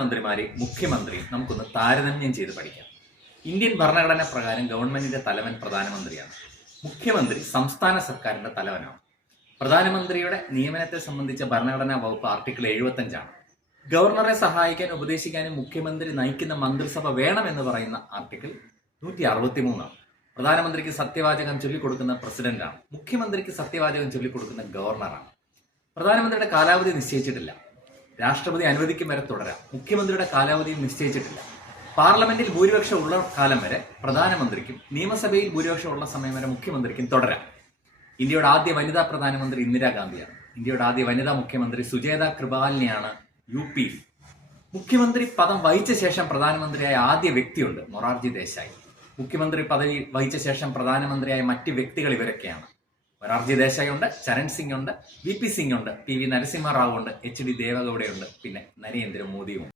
മന്ത്രിമാരെ മുഖ്യമന്ത്രിയും നമുക്കൊന്ന് താരതമ്യം ചെയ്ത് പഠിക്കാം. ഇന്ത്യൻ ഭരണഘടന പ്രകാരം ഗവൺമെന്റിന്റെ തലവൻ പ്രധാനമന്ത്രിയാണ്. മുഖ്യമന്ത്രി സംസ്ഥാന സർക്കാരിന്റെ തലവനാണ്. പ്രധാനമന്ത്രിയുടെ നിയമനത്തെ സംബന്ധിച്ച ഭരണഘടനാ വകുപ്പ് ആർട്ടിക്കിൾ 75 ഗവർണറെ സഹായിക്കാനും ഉപദേശിക്കാനും മുഖ്യമന്ത്രി നയിക്കുന്ന മന്ത്രിസഭ വേണമെന്ന് പറയുന്ന ആർട്ടിക്കിൾ 163. പ്രധാനമന്ത്രിക്ക് സത്യവാചകം ചൊല്ലിക്കൊടുക്കുന്ന പ്രസിഡന്റാണ്. മുഖ്യമന്ത്രിക്ക് സത്യവാചകം ചൊല്ലിക്കൊടുക്കുന്ന ഗവർണറാണ്. പ്രധാനമന്ത്രിയുടെ കാലാവധി നിശ്ചയിച്ചിട്ടില്ല. രാഷ്ട്രപതി അനുവദിക്കും വരെ തുടരാം. മുഖ്യമന്ത്രിയുടെ കാലാവധിയും നിശ്ചയിച്ചിട്ടില്ല. പാർലമെന്റിൽ ഭൂരിപക്ഷം ഉള്ള കാലം വരെ പ്രധാനമന്ത്രിക്കും നിയമസഭയിൽ ഭൂരിപക്ഷം ഉള്ള സമയം വരെ മുഖ്യമന്ത്രിക്കും തുടരാം. ഇന്ത്യയുടെ ആദ്യ വനിതാ പ്രധാനമന്ത്രി ഇന്ദിരാഗാന്ധിയാണ്. ഇന്ത്യയുടെ ആദ്യ വനിതാ മുഖ്യമന്ത്രി സുജേത കൃപാലിനെയാണ് UP. മുഖ്യമന്ത്രി പദം വഹിച്ച ശേഷം പ്രധാനമന്ത്രിയായ ആദ്യ വ്യക്തിയുണ്ട്, മൊറാർജി ദേശായി. മുഖ്യമന്ത്രി പദവി വഹിച്ച ശേഷം പ്രധാനമന്ത്രിയായ മറ്റ് വ്യക്തികൾ ഇവരൊക്കെയാണ്. മൊറാർജി ദേശായി ഉണ്ട്, ചരൺ സിംഗ് ഉണ്ട്, VP സിംഗ് ഉണ്ട്, PV നരസിംഹ റാവു ഉണ്ട്, HD ദേവഗൌഡയുണ്ട്, പിന്നെ നരേന്ദ്രമോദിയും ഉണ്ട്.